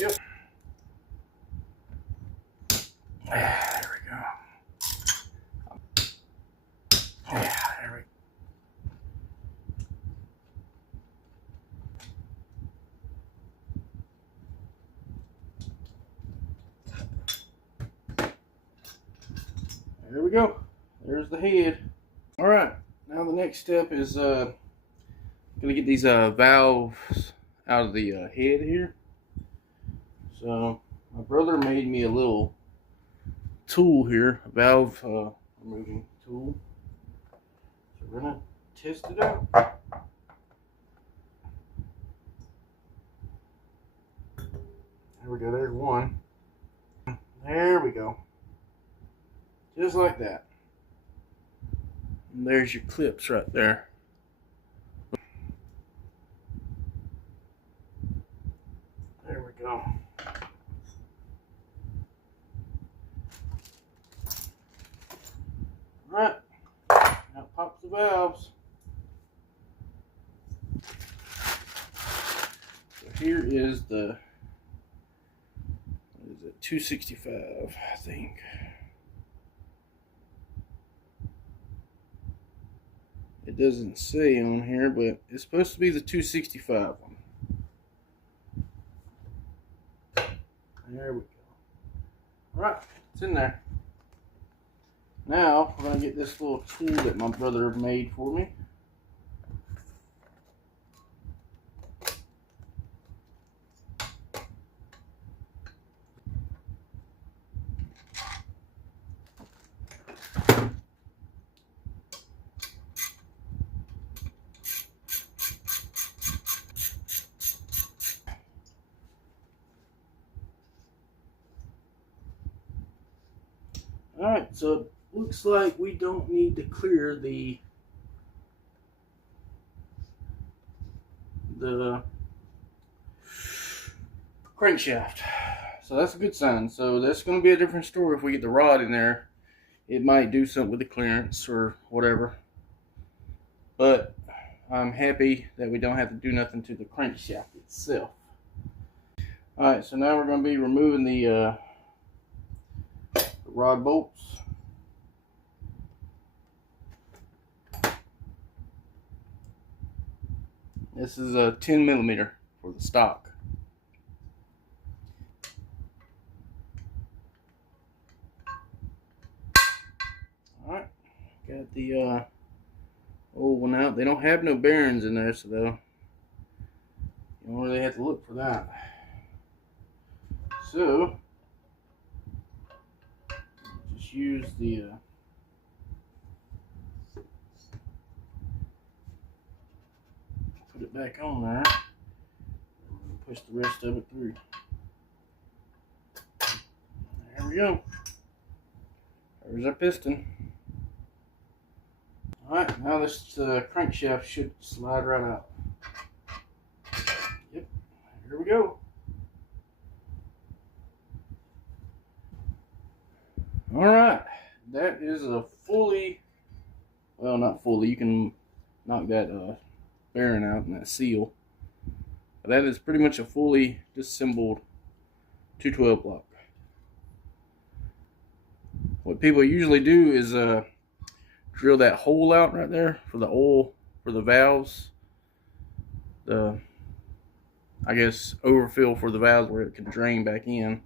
Yep. There we go. Yeah, there we go. There we go. There's the head. All right. Now the next step is gonna get these valves out of the head here. So my brother made me a little tool here, a valve removing tool. So we're gonna test it out. There we go. There's one. There we go. Just like that. And there's your clips right there. There we go. Alright, now pop the valves. So here is the, what is it, 265, I think. It doesn't say on here, but it's supposed to be the 265 one. There we go. Alright, it's in there. Now, we're going to get this little tool that my brother made for me. Alright, so it looks like we don't need to clear the crankshaft. So that's a good sign. So that's going to be a different story if we get the rod in there. It might do something with the clearance or whatever. But I'm happy that we don't have to do nothing to the crankshaft itself. Alright, so now we're going to be removing the rod bolts. This is a 10 millimeter for the stock. Alright, got the old one out. They don't have no bearings in there, so you don't really have to look for that. So just use the put it back on there and push the rest of it through. There we go. There's our piston. Alright, now this crankshaft should slide right out. Yep, here we go. Alright, that is a fully, well, not fully, you can knock that bearing out and that seal. But that is pretty much a fully disassembled 212 block. What people usually do is drill that hole out right there for the oil, for the valves. I guess overfill for the valves where it can drain back in.